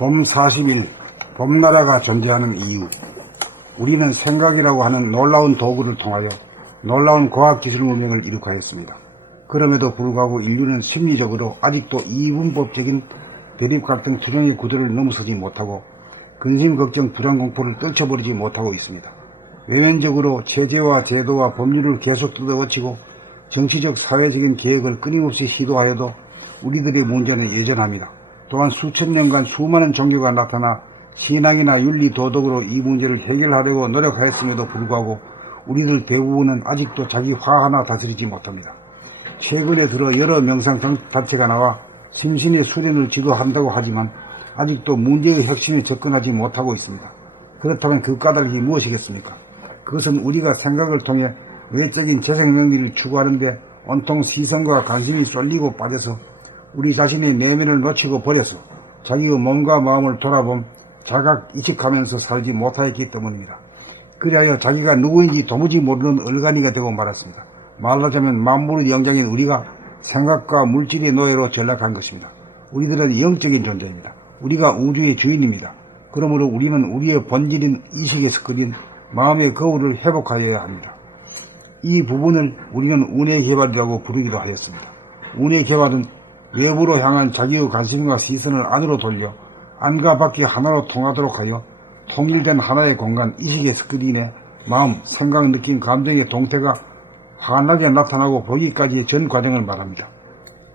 봄 40일, 봄나라가 존재하는 이유. 우리는 생각이라고 하는 놀라운 도구를 통하여 놀라운 과학기술 문명을 이룩하였습니다. 그럼에도 불구하고 인류는 심리적으로 아직도 이분법적인 대립갈등 투쟁의 구도를 넘어서지 못하고 근심, 걱정, 불안, 공포를 떨쳐버리지 못하고 있습니다. 외면적으로 체제와 제도와 법률을 계속 뜯어고치고 정치적, 사회적인 개혁을 끊임없이 시도하여도 우리들의 문제는 여전합니다. 또한 수천 년간 수많은 종교가 나타나 신앙이나 윤리, 도덕으로 이 문제를 해결하려고 노력하였음에도 불구하고 우리들 대부분은 아직도 자기 화 하나 다스리지 못합니다. 최근에 들어 여러 명상단체가 나와 심신의 수련을 지도한다고 하지만 아직도 문제의 핵심에 접근하지 못하고 있습니다. 그렇다면 그 까닭이 무엇이겠습니까? 그것은 우리가 생각을 통해 외적인 재생명리를 추구하는데 온통 시선과 관심이 쏠리고 빠져서 우리 자신의 내면을 놓치고 버려서 자기의 몸과 마음을 돌아봄 자각이식하면서 살지 못하였기 때문입니다. 그리하여 자기가 누구인지 도무지 모르는 얼간이가 되고 말았습니다. 말하자면 만물의 영장인 우리가 생각과 물질의 노예로 전락한 것입니다. 우리들은 영적인 존재입니다. 우리가 우주의 주인입니다. 그러므로 우리는 우리의 본질인 이식에서 끌린 마음의 거울을 회복하여야 합니다. 이 부분을 우리는 운의 개발이라고 부르기도 하였습니다. 운의 개발은 외부로 향한 자기의 관심과 시선을 안으로 돌려 안과 밖이 하나로 통하도록 하여 통일된 하나의 공간, 이식에서 끌인해 마음, 생각, 느낌, 감정의 동태가 환하게 나타나고 보기까지의 전 과정을 말합니다.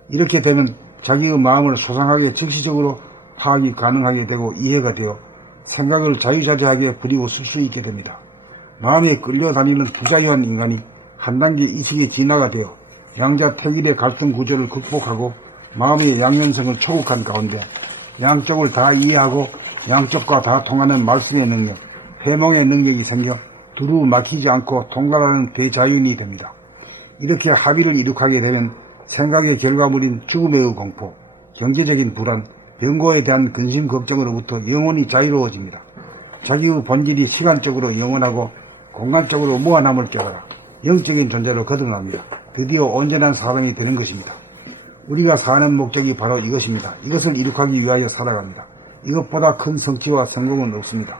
이렇게 되면 자기의 마음을 소상하게 즉시적으로 파악이 가능하게 되고 이해가 되어 생각을 자유자재하게 부리고 쓸 수 있게 됩니다. 마음에 끌려다니는 부자유한 인간이 한 단계 이식에 진화가 되어 양자택일의 갈등 구조를 극복하고 마음의 양면성을 초국한 가운데 양쪽을 다 이해하고 양쪽과 다 통하는 말씀의 능력, 회몽의 능력이 생겨 두루 막히지 않고 통달하는 대자유인이 됩니다. 이렇게 합의를 이룩하게 되면 생각의 결과물인 죽음의 공포, 경제적인 불안, 병고에 대한 근심 걱정으로부터 영원히 자유로워집니다. 자기의 본질이 시간적으로 영원하고 공간적으로 무한함을 깨달아 영적인 존재로 거듭납니다. 드디어 온전한 사람이 되는 것입니다. 우리가 사는 목적이 바로 이것입니다. 이것을 이룩하기 위하여 살아갑니다. 이것보다 큰 성취와 성공은 없습니다.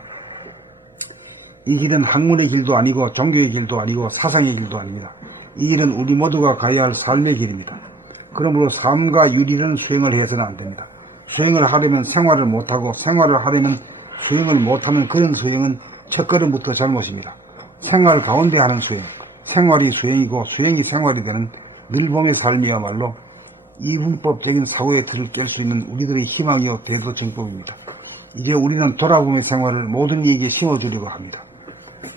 이 길은 학문의 길도 아니고 종교의 길도 아니고 사상의 길도 아닙니다. 이 길은 우리 모두가 가야 할 삶의 길입니다. 그러므로 삶과 유리는 수행을 해서는 안 됩니다. 수행을 하려면 생활을 못하고 생활을 하려면 수행을 못하는 그런 수행은 첫걸음부터 잘못입니다. 생활 가운데 하는 수행, 생활이 수행이고 수행이 생활이 되는 늘봄의 삶이야말로 이분법적인 사고의 틀을 깰 수 있는 우리들의 희망이요 대도정법입니다. 이제 우리는 돌아봄의 생활을 모든 이에게 심어주려고 합니다.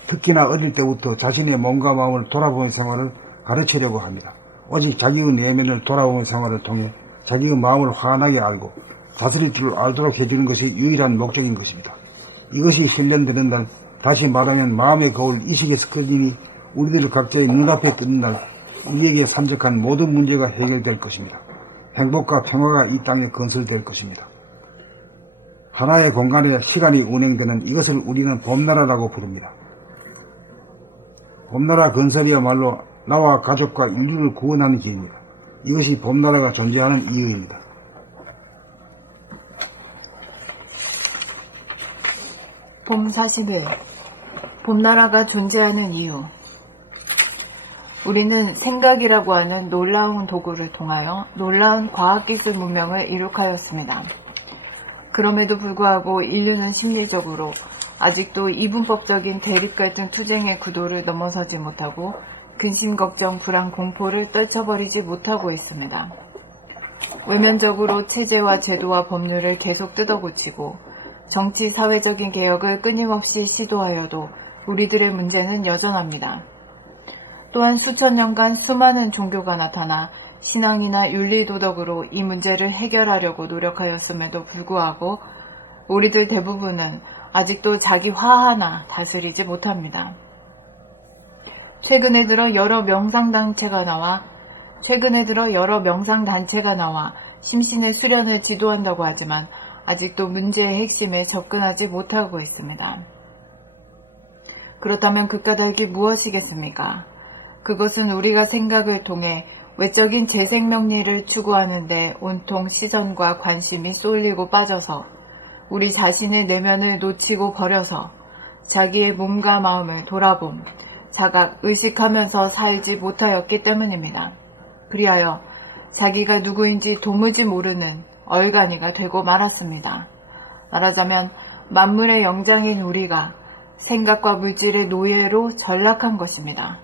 특히나 어릴 때부터 자신의 몸과 마음을 돌아보는 생활을 가르치려고 합니다. 오직 자기의 내면을 돌아보는 생활을 통해 자기의 마음을 환하게 알고 다스릴 줄 알도록 해주는 것이 유일한 목적인 것입니다. 이것이 실현되는 날, 다시 말하면 마음의 거울 이식에서 끌림이 우리들 각자의 눈앞에 뜨는 날, 우리에게 산적한 모든 문제가 해결될 것입니다. 행복과 평화가 이 땅에 건설될 것입니다. 하나의 공간에 시간이 운행되는 이것을 우리는 봄나라라고 부릅니다. 봄나라 건설이야말로 나와 가족과 인류를 구원하는 길입니다. 이것이 봄나라가 존재하는 이유입니다. 봄 40일, 봄나라가 존재하는 이유. 우리는 생각이라고 하는 놀라운 도구를 통하여 놀라운 과학기술 문명을 이룩하였습니다. 그럼에도 불구하고 인류는 심리적으로 아직도 이분법적인 대립갈등 투쟁의 구도를 넘어서지 못하고 근심, 걱정, 불안, 공포를 떨쳐버리지 못하고 있습니다. 외면적으로 체제와 제도와 법률을 계속 뜯어고치고 정치, 사회적인 개혁을 끊임없이 시도하여도 우리들의 문제는 여전합니다. 또한 수천 년간 수많은 종교가 나타나 신앙이나 윤리도덕으로 이 문제를 해결하려고 노력하였음에도 불구하고 우리들 대부분은 아직도 자기 화 하나 다스리지 못합니다. 최근에 들어 여러 명상단체가 나와 심신의 수련을 지도한다고 하지만 아직도 문제의 핵심에 접근하지 못하고 있습니다. 그렇다면 그 까닭이 무엇이겠습니까? 그것은 우리가 생각을 통해 외적인 재생명리를 추구하는데 온통 시선과 관심이 쏠리고 빠져서 우리 자신의 내면을 놓치고 버려서 자기의 몸과 마음을 돌아봄, 자각, 의식하면서 살지 못하였기 때문입니다. 그리하여 자기가 누구인지 도무지 모르는 얼간이가 되고 말았습니다. 말하자면 만물의 영장인 우리가 생각과 물질의 노예로 전락한 것입니다.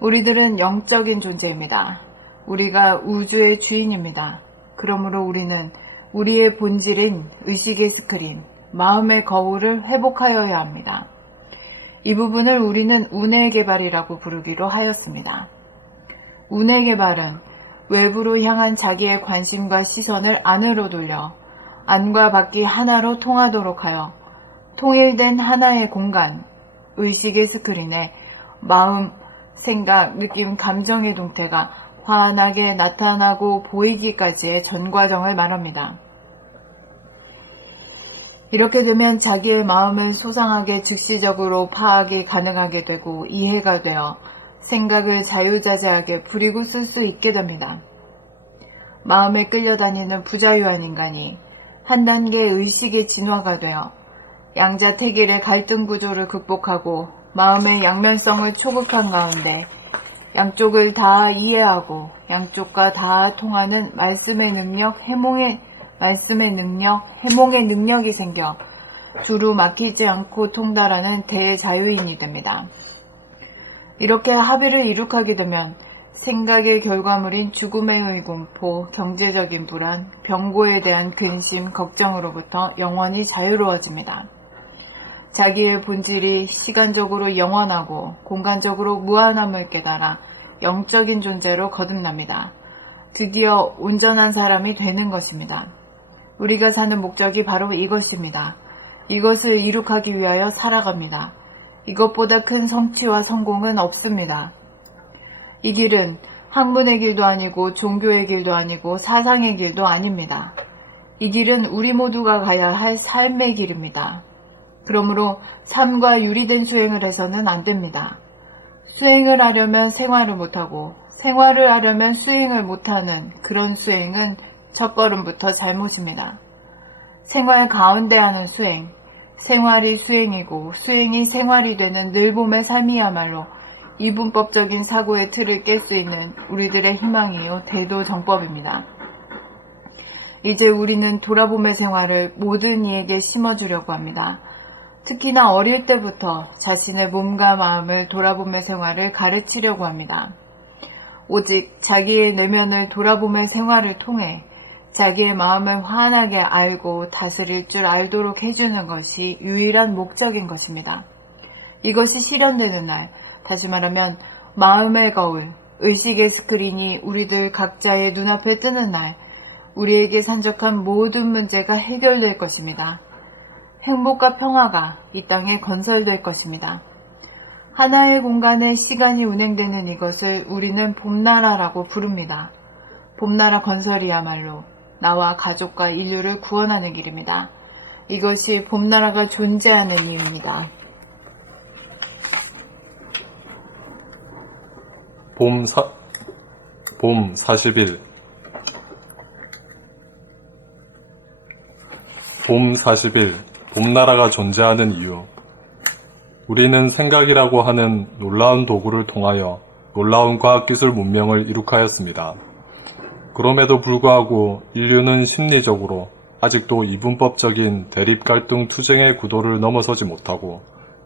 우리들은 영적인 존재입니다. 우리가 우주의 주인입니다. 그러므로 우리는 우리의 본질인 의식의 스크린, 마음의 거울을 회복하여야 합니다. 이 부분을 우리는 운의 개발이라고 부르기로 하였습니다. 운의 개발은 외부로 향한 자기의 관심과 시선을 안으로 돌려 안과 밖이 하나로 통하도록 하여 통일된 하나의 공간, 의식의 스크린에 마음, 생각, 느낌, 감정의 동태가 환하게 나타나고 보이기까지의 전 과정을 말합니다. 이렇게 되면 자기의 마음은 소상하게 즉시적으로 파악이 가능하게 되고 이해가 되어 생각을 자유자재하게 부리고 쓸 수 있게 됩니다. 마음에 끌려다니는 부자유한 인간이 한 단계 의식의 진화가 되어 양자택일의 갈등 구조를 극복하고 마음의 양면성을 초극한 가운데 양쪽을 다 이해하고 양쪽과 다 통하는 말씀의 능력, 해몽의 능력이 생겨 두루 막히지 않고 통달하는 대자유인이 됩니다. 이렇게 합의를 이룩하게 되면 생각의 결과물인 죽음의 공포, 경제적인 불안, 병고에 대한 근심, 걱정으로부터 영원히 자유로워집니다. 자기의 본질이 시간적으로 영원하고 공간적으로 무한함을 깨달아 영적인 존재로 거듭납니다. 드디어 온전한 사람이 되는 것입니다. 우리가 사는 목적이 바로 이것입니다. 이것을 이룩하기 위하여 살아갑니다. 이것보다 큰 성취와 성공은 없습니다. 이 길은 학문의 길도 아니고 종교의 길도 아니고 사상의 길도 아닙니다. 이 길은 우리 모두가 가야 할 삶의 길입니다. 그러므로 삶과 유리된 수행을 해서는 안 됩니다. 수행을 하려면 생활을 못하고 생활을 하려면 수행을 못하는 그런 수행은 첫걸음부터 잘못입니다. 생활 가운데 하는 수행, 생활이 수행이고 수행이 생활이 되는 늘봄의 삶이야말로 이분법적인 사고의 틀을 깰 수 있는 우리들의 희망이요 대도정법입니다. 이제 우리는 돌아봄의 생활을 모든 이에게 심어주려고 합니다. 특히나 어릴 때부터 자신의 몸과 마음을 돌아봄의 생활을 가르치려고 합니다. 오직 자기의 내면을 돌아봄의 생활을 통해 자기의 마음을 환하게 알고 다스릴 줄 알도록 해주는 것이 유일한 목적인 것입니다. 이것이 실현되는 날, 다시 말하면 마음의 거울, 의식의 스크린이 우리들 각자의 눈앞에 뜨는 날, 우리에게 산적한 모든 문제가 해결될 것입니다. 행복과 평화가 이 땅에 건설될 것입니다. 하나의 공간에 시간이 운행되는 이것을 우리는 봄나라라고 부릅니다. 봄나라 건설이야말로 나와 가족과 인류를 구원하는 길입니다. 이것이 봄나라가 존재하는 이유입니다. 봄 40일 봄 40일 봄나라가 존재하는 이유. 우리는 생각이라고 하는 놀라운 도구를 통하여 놀라운 과학기술 문명을 이룩하였습니다. 그럼에도 불구하고 인류는 심리적으로 아직도 이분법적인 대립 갈등 투쟁의 구도를 넘어서지 못하고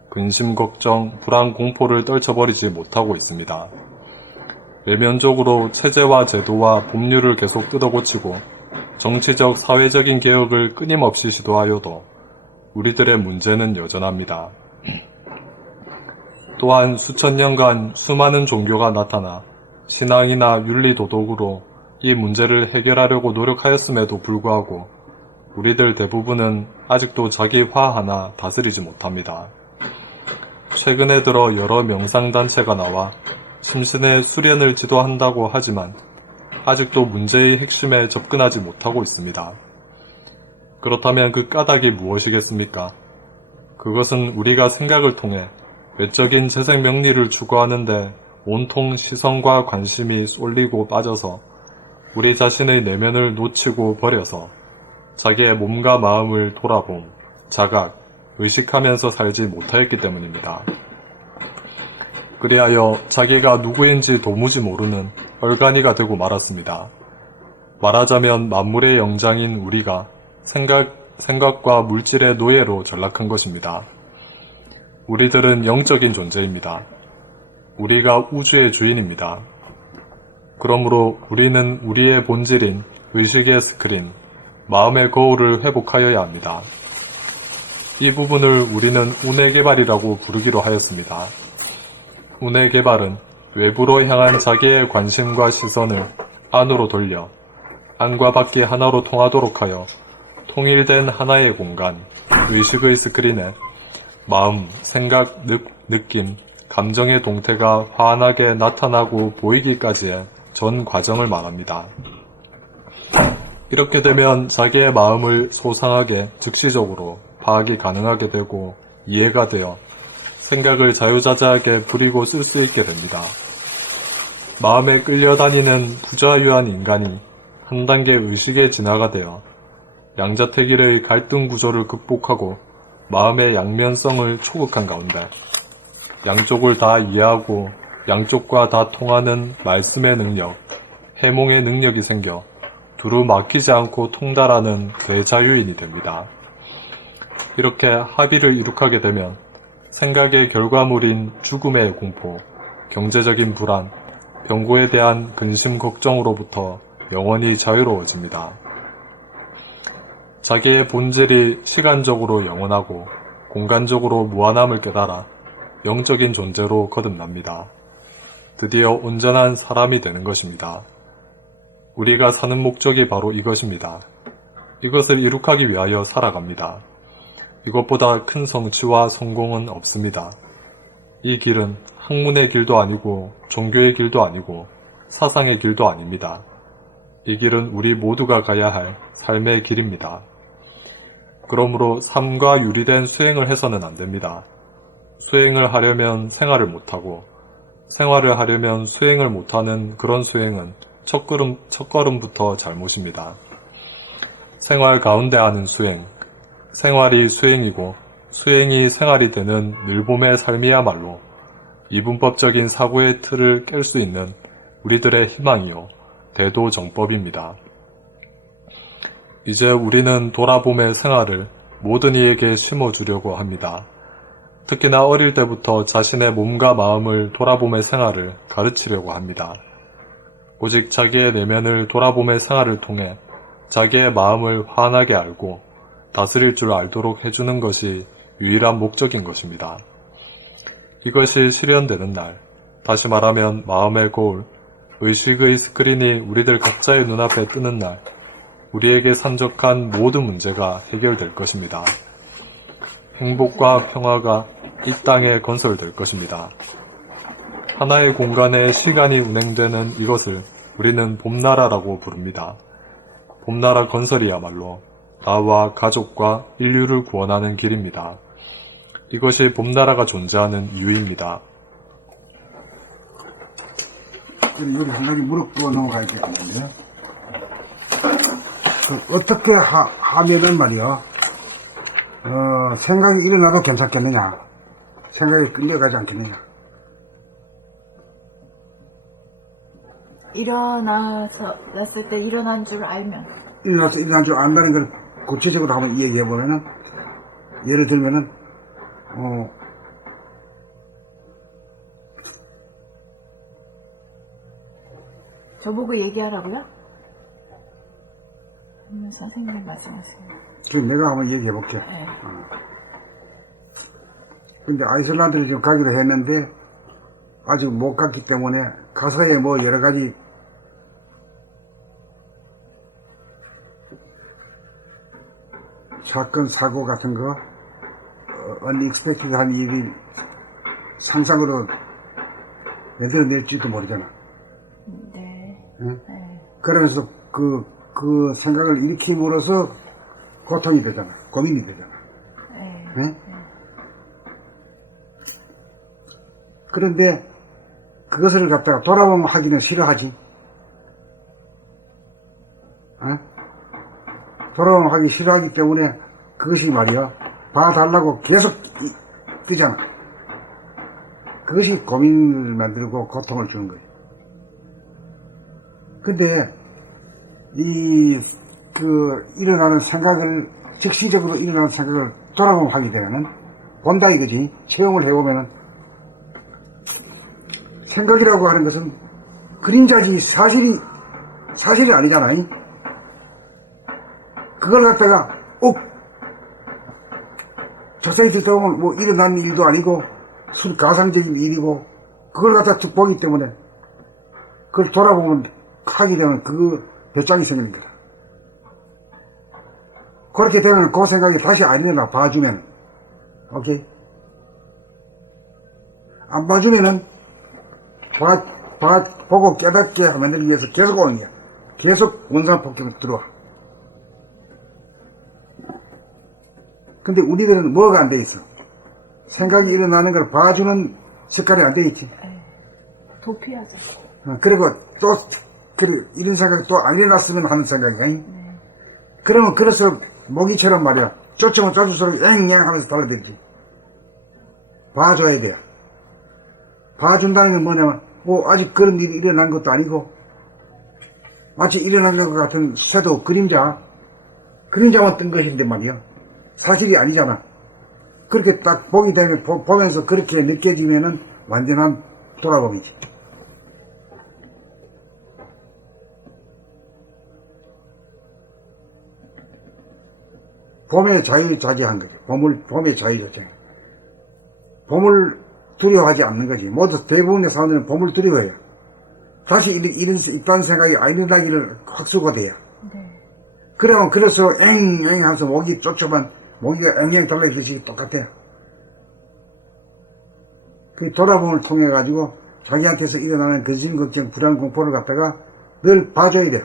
근심, 걱정, 불안, 공포를 떨쳐버리지 못하고 있습니다. 외면적으로 체제와 제도와 법률을 계속 뜯어고치고 정치적, 사회적인 개혁을 끊임없이 시도하여도 우리들의 문제는 여전합니다. 또한 수천 년간 수많은 종교가 나타나 신앙이나 윤리 도덕으로 이 문제를 해결하려고 노력하였음에도 불구하고 우리들 대부분은 아직도 자기 화 하나 다스리지 못합니다. 최근에 들어 여러 명상단체가 나와 심신의 수련을 지도한다고 하지만 아직도 문제의 핵심에 접근하지 못하고 있습니다. 그렇다면 그 까닭이 무엇이겠습니까? 그것은 우리가 생각을 통해 외적인 재생 명리를 추구하는데 온통 시선과 관심이 쏠리고 빠져서 우리 자신의 내면을 놓치고 버려서 자기의 몸과 마음을 돌아봄, 자각, 의식하면서 살지 못하였기 때문입니다. 그리하여 자기가 누구인지 도무지 모르는 얼간이가 되고 말았습니다. 말하자면 만물의 영장인 우리가 생각과 물질의 노예로 전락한 것입니다. 우리들은 영적인 존재입니다. 우리가 우주의 주인입니다. 그러므로 우리는 우리의 본질인 의식의 스크린, 마음의 거울을 회복하여야 합니다. 이 부분을 우리는 운해개발이라고 부르기로 하였습니다. 운해개발은 외부로 향한 자기의 관심과 시선을 안으로 돌려 안과 밖이 하나로 통하도록 하여 통일된 하나의 공간, 의식의 스크린에 마음, 생각, 느낌, 감정의 동태가 환하게 나타나고 보이기까지의 전 과정을 말합니다. 이렇게 되면 자기의 마음을 소상하게 즉시적으로 파악이 가능하게 되고 이해가 되어 생각을 자유자재하게 부리고 쓸 수 있게 됩니다. 마음에 끌려다니는 부자유한 인간이 한 단계 의식의 진화가 되어 양자택일의 갈등 구조를 극복하고 마음의 양면성을 초극한 가운데 양쪽을 다 이해하고 양쪽과 다 통하는 말씀의 능력, 해몽의 능력이 생겨 두루 막히지 않고 통달하는 대자유인이 됩니다. 이렇게 합의를 이룩하게 되면 생각의 결과물인 죽음의 공포, 경제적인 불안, 병고에 대한 근심 걱정으로부터 영원히 자유로워집니다. 자기의 본질이 시간적으로 영원하고 공간적으로 무한함을 깨달아 영적인 존재로 거듭납니다. 드디어 온전한 사람이 되는 것입니다. 우리가 사는 목적이 바로 이것입니다. 이것을 이룩하기 위하여 살아갑니다. 이것보다 큰 성취와 성공은 없습니다. 이 길은 학문의 길도 아니고 종교의 길도 아니고 사상의 길도 아닙니다. 이 길은 우리 모두가 가야 할 삶의 길입니다. 그러므로 삶과 유리된 수행을 해서는 안 됩니다. 수행을 하려면 생활을 못하고 생활을 하려면 수행을 못하는 그런 수행은 첫걸음부터 잘못입니다. 생활 가운데 하는 수행, 생활이 수행이고 수행이 생활이 되는 늘봄의 삶이야말로 이분법적인 사고의 틀을 깰 수 있는 우리들의 희망이요 대도정법입니다. 이제 우리는 돌아봄의 생활을 모든 이에게 심어주려고 합니다. 특히나 어릴 때부터 자신의 몸과 마음을 돌아봄의 생활을 가르치려고 합니다. 오직 자기의 내면을 돌아봄의 생활을 통해 자기의 마음을 환하게 알고 다스릴 줄 알도록 해주는 것이 유일한 목적인 것입니다. 이것이 실현되는 날, 다시 말하면 마음의 거울, 의식의 스크린이 우리들 각자의 눈앞에 뜨는 날, 우리에게 산적한 모든 문제가 해결될 것입니다. 행복과 평화가 이 땅에 건설될 것입니다. 하나의 공간에 시간이 운행되는 이것을 우리는 봄나라라고 부릅니다. 봄나라 건설이야말로 나와 가족과 인류를 구원하는 길입니다. 이것이 봄나라가 존재하는 이유입니다. 여기 한 가지 물어보고 넘어가야겠는데, 어떻게 하면은 말이요, 생각이 일어나도 괜찮겠느냐, 생각이 끌려가지 않겠느냐. 일어났을 때 일어난 줄 알면, 일어난 줄 안다는 걸 구체적으로 한번 이야기해보면은, 예를 들면은, 저보고 얘기하라고요? 선생님이 말씀하세요. 지금 내가 한번 얘기해볼게. 네. 근데 아이슬란드를 지금 가기로 했는데, 아직 못 갔기 때문에, 가서야 뭐 여러 가지, 사건, 사고 같은 거, unexpected한 일이 상상으로 만들어낼지도 모르잖아. 네. 응? 네. 그러면서 그 생각을 일으킴으로써 고통이 되잖아. 고민이 되잖아. 네. 응? 네. 그런데 그것을 갖다가 돌아보면 하기는 싫어하지. 어? 돌아오기 싫어하기 때문에 그것이 말이야 봐달라고 계속 뜨잖아. 그것이 고민을 만들고 고통을 주는 거예요. 근데 일어나는 생각을 즉시적으로 일어나는 생각을 돌아보면 하게 되면은 본다 이거지. 체험을 해보면은 생각이라고 하는 것은 그림자지 사실이 아니잖아. 그걸 갖다가 자세히 듣다 보면 뭐 일어난 일도 아니고 가상적인 일이고 그걸 갖다 쭉 보기 때문에 그걸 돌아보면 하게 되면 그 배짱이 생기는 거다. 그렇게 되면 그 생각이 다시 안 일어나 봐주면 오케이? 안 봐주면은 보고 깨닫게 만들기 위해서 계속 오는 거야. 계속 원산폭격이 들어와. 근데 우리들은 뭐가 안 돼 있어? 생각이 일어나는 걸 봐주는 색깔이 안 돼 있지. 도피하죠. 그리고 또 이런 생각이 또 안 일어났으면 하는 생각이야. 그러면 그래서 모기처럼 말이야. 쫓으면 쫓을수록 앵앵 하면서 달라들지. 봐줘야 돼요. 봐준다는 건 뭐냐면 아직 그런 일이 일어난 것도 아니고 마치 일어난 것 같은 섀도우 그림자만 뜬 것인데 말이야. 사실이 아니잖아. 그렇게 딱 보게 되면 보면서 그렇게 느껴지면은 완전한 돌아봄이지. 봄의 자유자재한 거지. 봄의 자유자재. 봄을 두려워하지 않는 거지. 모두 대부분의 사람들은 봄을 두려워해요. 다시 이런 생각이 안 일어나기를 확수거돼요. 네. 그러면 그래서 앵앵 하면서 모기 쫓아만 모기가 앵앵 달라지듯이 똑같아요. 그 돌아봄을 통해 가지고 자기한테서 일어나는 근심, 걱정, 불안, 공포를 갖다가 늘 봐줘야 돼요.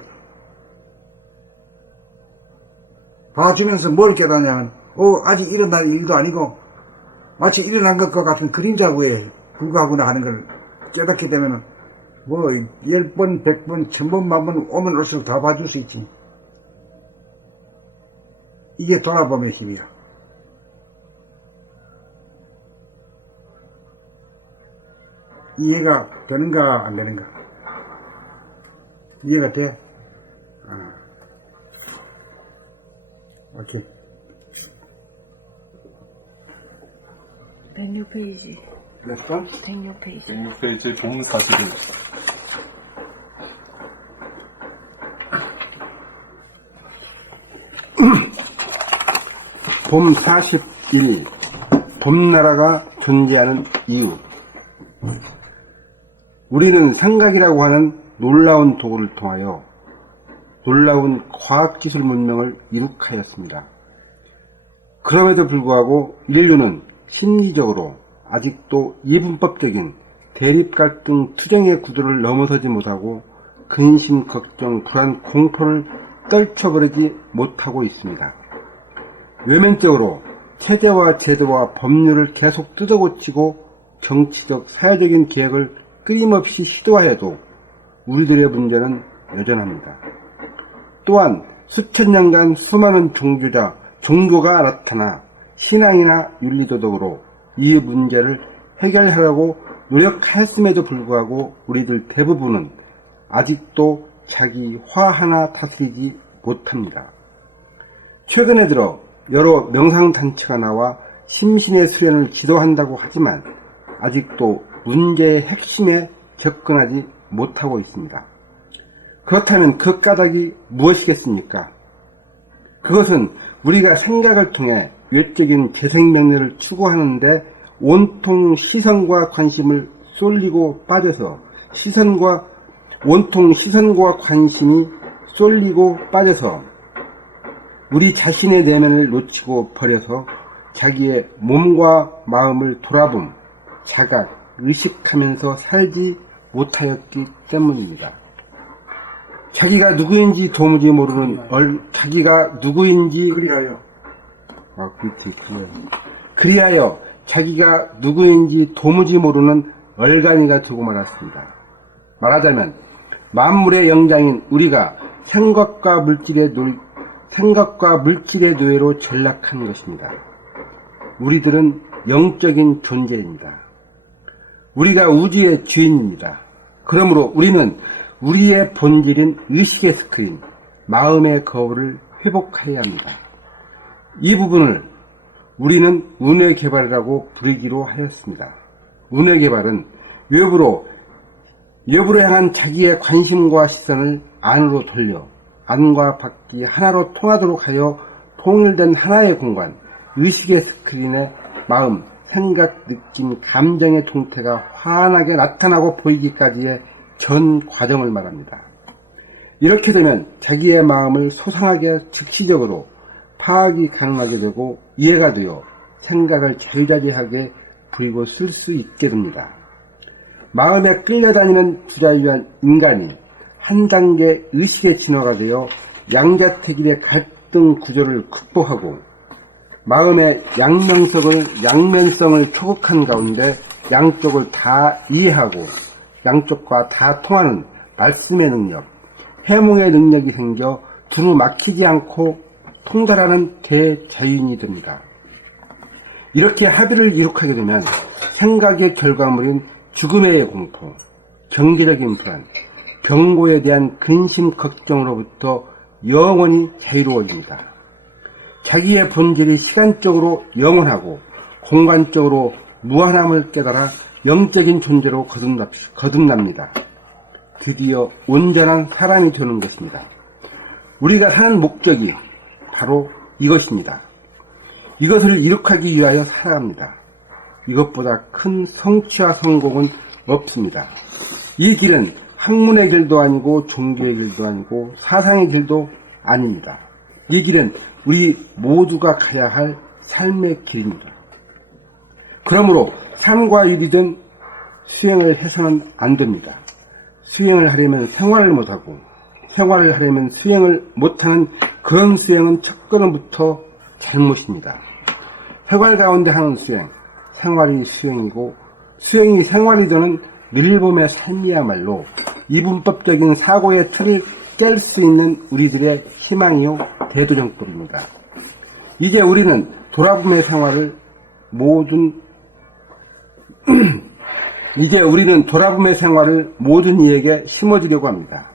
봐주면서 뭘 깨닫냐면 아직 일어날 일도 아니고 마치 일어난 것과 같은 그림자구에 불과하구나 하는 걸 깨닫게 되면은 10번, 100번, 1000번, 만번 오면 올수록 다 봐줄 수 있지. 이게 돌아봄의 힘이야. 이해가 되는가 안 되는가? 이해가 돼? 오케이. 106페이지. 몇 번? 106페이지. 106페이지 봄 사실입니다. 봄 41. 봄나라가 존재하는 이유. 우리는 생각이라고 하는 놀라운 도구를 통하여 놀라운 과학기술 문명을 이룩하였습니다. 그럼에도 불구하고 인류는 심리적으로 아직도 이분법적인 대립 갈등 투쟁의 구도를 넘어서지 못하고 근심, 걱정, 불안, 공포를 떨쳐버리지 못하고 있습니다. 외면적으로 체제와 제도와 법률을 계속 뜯어고치고 정치적, 사회적인 개혁을 끊임없이 시도하여도 우리들의 문제는 여전합니다. 또한 수천 년간 수많은 종교가 나타나 신앙이나 윤리도덕으로 이 문제를 해결하려고 노력하였음에도 불구하고 우리들 대부분은 아직도 자기 화 하나 다스리지 못합니다. 최근에 들어 여러 명상단체가 나와 심신의 수련을 지도한다고 하지만 아직도 문제의 핵심에 접근하지 못하고 있습니다. 그렇다면 그 까닭이 무엇이겠습니까? 그것은 우리가 생각을 통해 외적인 재생명리를 추구하는데 온통 시선과 관심을 쏠리고 빠져서 관심이 쏠리고 빠져서 우리 자신의 내면을 놓치고 버려서 자기의 몸과 마음을 돌아봄, 자각, 의식하면서 살지 못하였기 때문입니다. 자기가 누구인지 도무지 모르는 그리하여 자기가 누구인지 도무지 모르는 얼간이가 되고 말았습니다. 말하자면 만물의 영장인 우리가 생각과 물질의 생각과 물질의 노예로 전락한 것입니다. 우리들은 영적인 존재입니다. 우리가 우주의 주인입니다. 그러므로 우리는 우리의 본질인 의식의 스크린, 마음의 거울을 회복해야 합니다. 이 부분을 우리는 운의 개발이라고 부르기로 하였습니다. 운의 개발은 외부로 향한 자기의 관심과 시선을 안으로 돌려 안과 밖이 하나로 통하도록 하여 통일된 하나의 공간, 의식의 스크린에 마음, 생각, 느낌, 감정의 동태가 환하게 나타나고 보이기까지의 전 과정을 말합니다. 이렇게 되면 자기의 마음을 소상하게 즉시적으로 파악이 가능하게 되고 이해가 되어 생각을 자유자재하게 부리고 쓸 수 있게 됩니다. 마음에 끌려다니는 부자유한 인간이 한 단계 의식의 진화가 되어 양자택일의 갈등 구조를 극복하고 마음의 양면성을 초극한 가운데 양쪽을 다 이해하고 양쪽과 다 통하는 말씀의 능력, 해몽의 능력이 생겨 두루 막히지 않고 통달하는 대자유인이 됩니다. 이렇게 합의를 이룩하게 되면 생각의 결과물인 죽음의 공포, 경제적인 불안, 병고에 대한 근심 걱정으로부터 영원히 자유로워집니다. 자기의 본질이 시간적으로 영원하고 공간적으로 무한함을 깨달아 영적인 존재로 거듭납니다. 드디어 온전한 사람이 되는 것입니다. 우리가 사는 목적이 바로 이것입니다. 이것을 이룩하기 위하여 살아갑니다. 이것보다 큰 성취와 성공은 없습니다. 이 길은 학문의 길도 아니고 종교의 길도 아니고 사상의 길도 아닙니다. 이 길은 우리 모두가 가야 할 삶의 길입니다. 그러므로 삶과 유리된 수행을 해서는 안 됩니다. 수행을 하려면 생활을 못하고 생활을 하려면 수행을 못하는 그런 수행은 첫걸음부터 잘못입니다. 생활 가운데 하는 수행, 생활이 수행이고 수행이 생활이 되는 늘봄의 삶이야말로 이분법적인 사고의 틀을 깰 수 있는 우리들의 희망이요 대도정법입니다. 이제 우리는 돌아봄의 생활을 모든 이에게 심어주려고 합니다.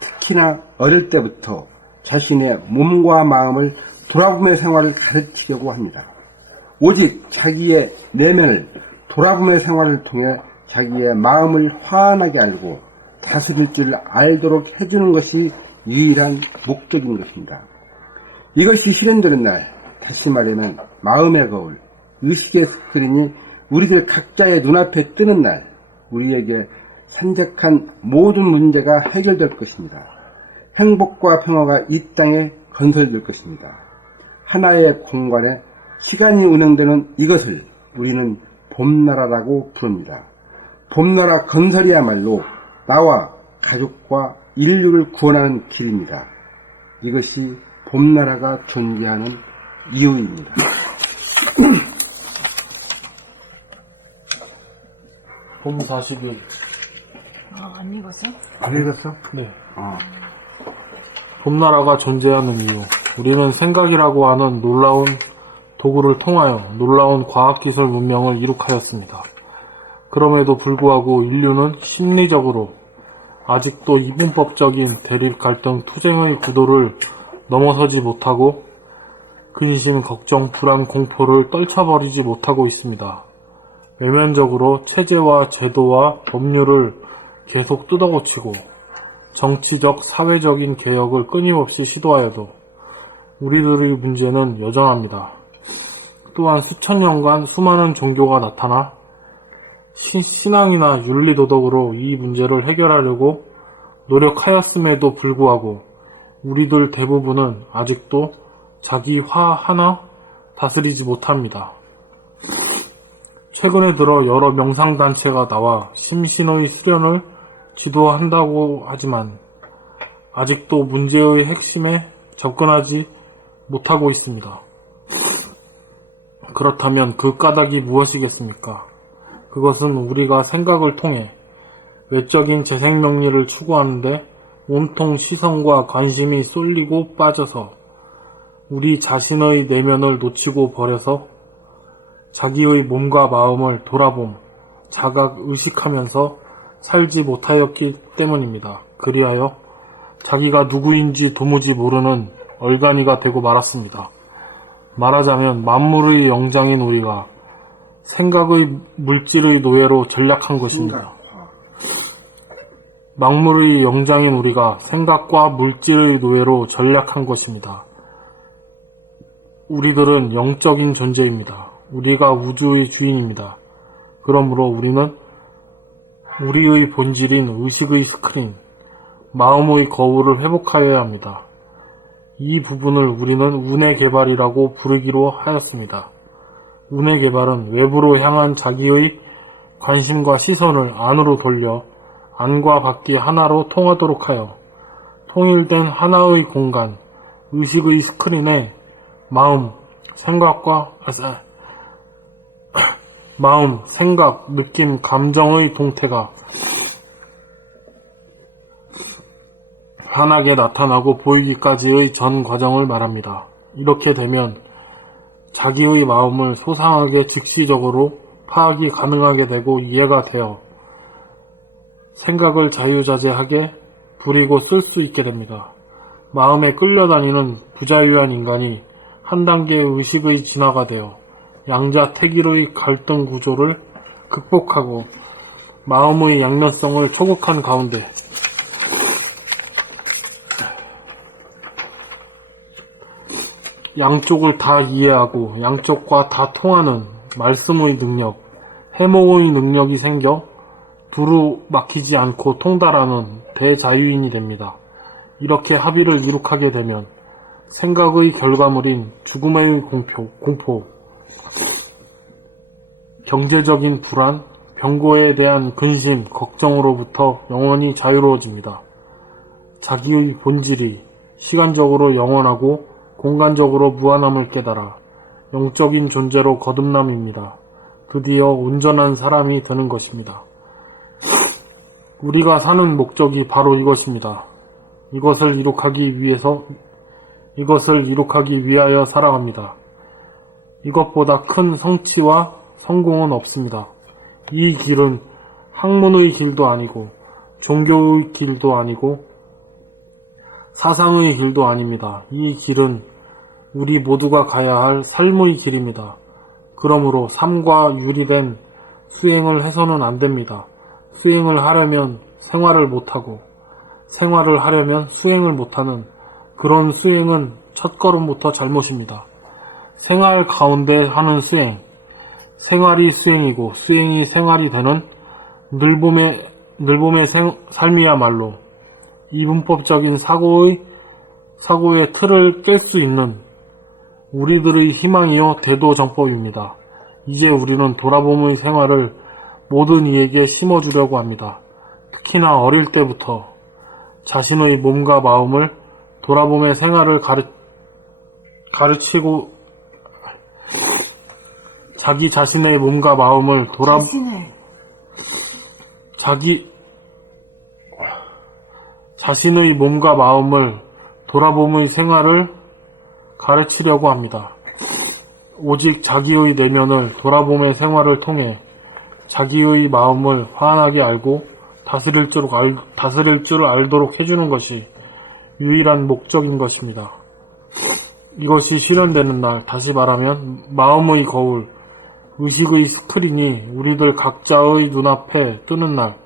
특히나 어릴 때부터 자신의 몸과 마음을 돌아봄의 생활을 가르치려고 합니다. 오직 자기의 내면을 돌아봄의 생활을 통해 자기의 마음을 환하게 알고 다스릴 줄 알도록 해주는 것이 유일한 목적인 것입니다. 이것이 실현되는 날, 다시 말하면 마음의 거울, 의식의 스크린이 우리들 각자의 눈앞에 뜨는 날, 우리에게 산적한 모든 문제가 해결될 것입니다. 행복과 평화가 이 땅에 건설될 것입니다. 하나의 공간에 시간이 운행되는 이것을 우리는 봄나라라고 부릅니다. 봄나라 건설이야말로 나와 가족과 인류를 구원하는 길입니다. 이것이 봄나라가 존재하는 이유입니다. 봄 40일. 안 읽었어? 안 읽었어? 네. 어. 봄나라가 존재하는 이유. 우리는 생각이라고 하는 놀라운 도구를 통하여 놀라운 과학기술 문명을 이룩하였습니다. 그럼에도 불구하고 인류는 심리적으로 아직도 이분법적인 대립 갈등 투쟁의 구도를 넘어서지 못하고 근심, 걱정, 불안, 공포를 떨쳐버리지 못하고 있습니다. 외면적으로 체제와 제도와 법률을 계속 뜯어고치고 정치적, 사회적인 개혁을 끊임없이 시도하여도 우리들의 문제는 여전합니다. 또한 수천 년간 수많은 종교가 나타나 신앙이나 윤리도덕으로 이 문제를 해결하려고 노력하였음에도 불구하고 우리들 대부분은 아직도 자기 화 하나 다스리지 못합니다. 최근에 들어 여러 명상단체가 나와 심신의 수련을 지도한다고 하지만 아직도 문제의 핵심에 접근하지 못하고 있습니다. 그렇다면 그 까닭이 무엇이겠습니까? 그것은 우리가 생각을 통해 외적인 재생명리를 추구하는데 온통 시선과 관심이 쏠리고 빠져서 우리 자신의 내면을 놓치고 버려서 자기의 몸과 마음을 돌아봄, 자각 의식하면서 살지 못하였기 때문입니다. 그리하여 자기가 누구인지 도무지 모르는 얼간이가 되고 말았습니다. 말하자면 만물의 영장인 우리가 생각의 물질의 노예로 전락한 것입니다. 만물의 영장인 우리가 생각과 물질의 노예로 전락한 것입니다. 우리들은 영적인 존재입니다. 우리가 우주의 주인입니다. 그러므로 우리는 우리의 본질인 의식의 스크린, 마음의 거울을 회복하여야 합니다. 이 부분을 우리는 운의 개발이라고 부르기로 하였습니다. 운의 개발은 외부로 향한 자기의 관심과 시선을 안으로 돌려 안과 밖이 하나로 통하도록 하여 통일된 하나의 공간, 의식의 스크린에 마음, 생각, 느낌, 감정의 동태가 환하게 나타나고 보이기까지의 전 과정을 말합니다. 이렇게 되면 자기의 마음을 소상하게 즉시적으로 파악이 가능하게 되고 이해가 되어 생각을 자유자재하게 부리고 쓸 수 있게 됩니다. 마음에 끌려다니는 부자유한 인간이 한 단계 의식의 진화가 되어 양자택일의 갈등 구조를 극복하고 마음의 양면성을 초국한 가운데 양쪽을 다 이해하고 양쪽과 다 통하는 말씀의 능력, 해몽의 능력이 생겨 두루 막히지 않고 통달하는 대자유인이 됩니다. 이렇게 합의를 이룩하게 되면 생각의 결과물인 죽음의 공포, 경제적인 불안, 병고에 대한 근심, 걱정으로부터 영원히 자유로워집니다. 자기의 본질이 시간적으로 영원하고 공간적으로 무한함을 깨달아 영적인 존재로 거듭남입니다. 드디어 온전한 사람이 되는 것입니다. 우리가 사는 목적이 바로 이것입니다. 이것을 이룩하기 위하여 살아갑니다. 이것보다 큰 성취와 성공은 없습니다. 이 길은 학문의 길도 아니고 종교의 길도 아니고 사상의 길도 아닙니다. 이 길은 우리 모두가 가야 할 삶의 길입니다. 그러므로 삶과 유리된 수행을 해서는 안 됩니다. 수행을 하려면 생활을 못하고 생활을 하려면 수행을 못하는 그런 수행은 첫걸음부터 잘못입니다. 생활 가운데 하는 수행, 생활이 수행이고 수행이 생활이 되는 늘봄의 삶이야말로 이분법적인 사고의 틀을 깰 수 있는 우리들의 희망이요 대도정법입니다. 이제 우리는 돌아봄의 생활을 모든 이에게 심어주려고 합니다. 특히나 어릴 때부터 자신의 몸과 마음을 돌아봄의 생활을 가르치고 자기 자신의 몸과 마음을 자신의 몸과 마음을 돌아봄의 생활을 가르치려고 합니다. 오직 자기의 내면을 돌아봄의 생활을 통해 자기의 마음을 환하게 알고 다스릴 줄 알도록 해주는 것이 유일한 목적인 것입니다. 이것이 실현되는 날, 다시 말하면 마음의 거울, 의식의 스크린이 우리들 각자의 눈앞에 뜨는 날,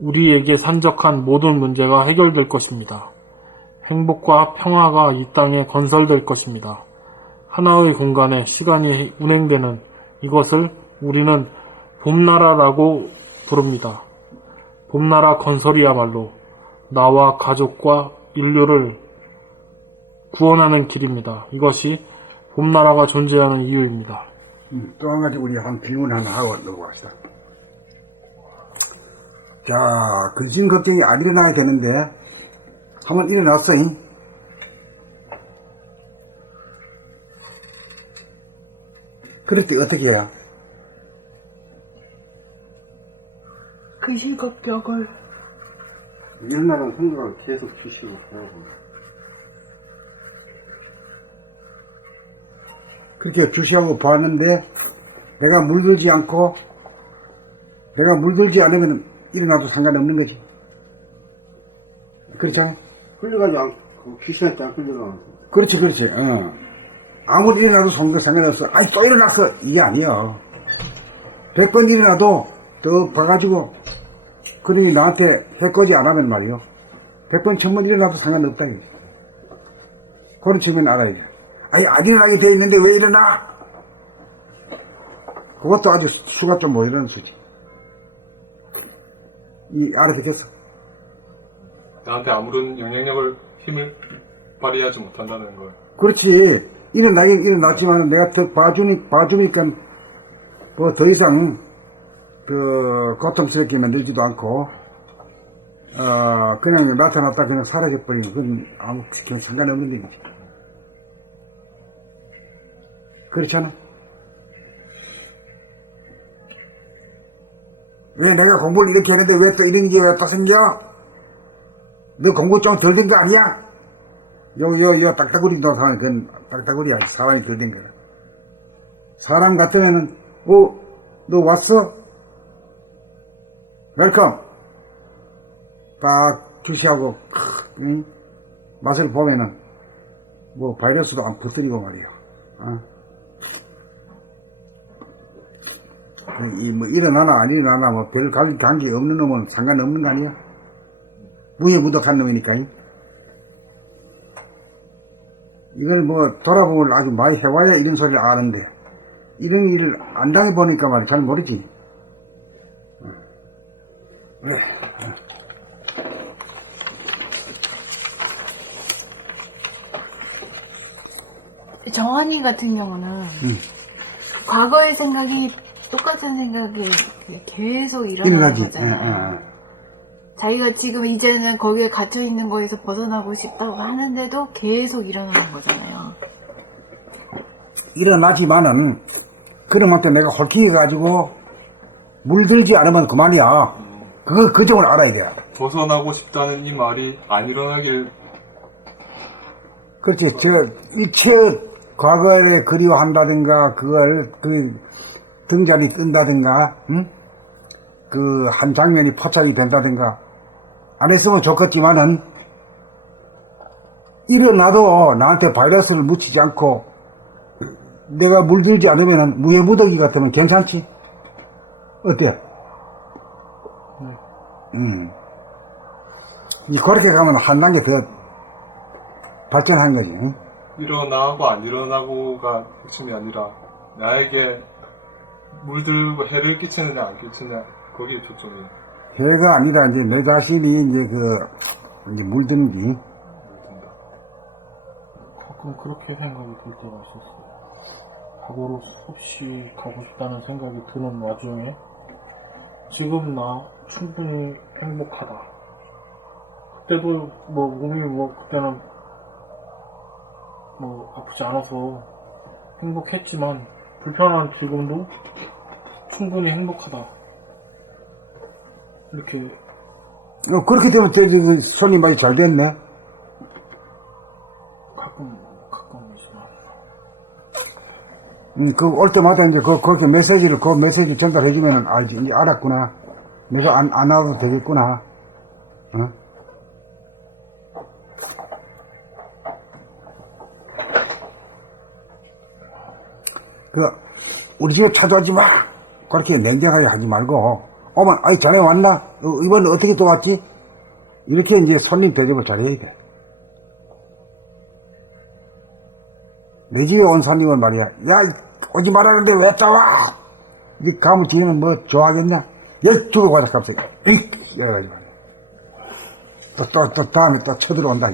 우리에게 산적한 모든 문제가 해결될 것입니다. 행복과 평화가 이 땅에 건설될 것입니다. 하나의 공간에 시간이 운행되는 이것을 우리는 봄나라라고 부릅니다. 봄나라 건설이야말로 나와 가족과 인류를 구원하는 길입니다. 이것이 봄나라가 존재하는 이유입니다. 또 한 가지 우리 한 질문 하나 하고 넘어갑시다. 자, 근심 걱정이 안 일어나겠는데 한번 일어났어. 그럴 때 어떻게 해요? 근심 걱정을 일어나는 생각을 계속 주시고 해야 합니다. 그렇게 주시하고 보았는데 내가 물들지 않고 내가 물들지 않으면 일어나도 상관없는 거지. 그렇잖아요. 흘려가지 않고 귀신한테 안 흘려가. 그렇지, 그렇지. 아무리 일어나도 상관없어. 아니, 또 일어났어. 이게 아니야. 100번 일어나도 또 봐가지고, 그러니 나한테 해코지 안 하면 말이요. 100번, 1000번 일어나도 상관없다. 이거지. 그런 측면 알아야 돼. 아니, 안 일어나게 돼 있는데 왜 일어나? 그것도 아주 수가 좀 못 일어나는 수지. 알아듣겠어? 나한테 아무런 영향력을, 힘을 발휘하지 못한다는 걸. 그렇지. 일어나긴 일어났지만 내가 더 봐주니까 뭐 더 이상 고통스럽게 만들지도 않고 그냥 나타났다 그냥 사라져버리는 그건 아무 상관없는 일이지. 그렇지 않아? 왜 내가 공부를 이렇게 했는데 왜 또 이런 게 왜 또 생겨? 너 공부 좀 덜 된 거 아니야? 요 딱따구리 노사는 그건 딱따구리야. 사람이 덜 된 거야. 사람 같으면은 너 왔어? 웰컴. 딱 주시하고 맛을 보면은 뭐 바이러스도 안 붙들이고 말이야. 뭐 일어나나 안 일어나나 뭐 별 관계 없는 놈은 상관없는 거 아니야? 무에 무덕한 놈이니까. 이걸 뭐 돌아보면 아주 많이 해와야 이런 소리를 아는데 이런 일을 안 당해보니까 말이야 잘 모르지. 왜? 정환이 같은 경우는 과거의 생각이 똑같은 생각이 계속 일어나는 일어나지. 거잖아요. 자기가 지금 이제는 거기에 갇혀있는 거에서 벗어나고 싶다고 하는데도 계속 일어나는 거잖아요. 일어나지만은 그놈한테 내가 홀키해가지고 물들지 않으면 그만이야. 그 점을 알아야 돼. 벗어나고 싶다는 이 말이 안 일어나길. 그렇지. 일체 과거에 그리워한다든가 그걸 등잔이 뜬다든가 그 한 장면이 포착이 된다든가 안 했으면 좋겠지만은 일어나도 나한테 바이러스를 묻히지 않고 내가 물들지 않으면 무해무더기 같으면 괜찮지? 어때? 그렇게 가면 한 단계 더 발전한 거지. 응? 일어나고 안 일어나고가 핵심이 아니라 나에게 물들고 해를 끼치느냐 안 끼치느냐 거기에 초점이. 해가 아니라 이제 내 자신이 이제 물드는지. 가끔 그렇게 생각이 들 때가 있었어요. 과거로 수없이 가고 싶다는 생각이 드는 와중에 지금 나 충분히 행복하다. 그때도 뭐 몸이 그때는 아프지 않아서 행복했지만 불편한 지금도 충분히 행복하다. 이렇게 그렇게 되면 저기 손이 많이 잘 됐네. 가끔이지만. 올 때마다 이제 그렇게 그 메시지 전달해주면 알지. 이제 알았구나. 내가 안 와도 되겠구나. 우리 집에 찾아오지 마. 그렇게 냉정하게 하지 말고, 어머, 아이, 자네 왔나? 이번에 어떻게 또 왔지? 이렇게 이제 손님 대접을 잘해야 돼. 내 집에 온 손님은 말이야, 야, 오지 말라는데 왜 또 와? 이 가면 뒤에는 뭐 좋아하겠냐? 열두고 가자, 갑자기. 에이! 이래가지고. 또 다음에 또 쳐들어온다.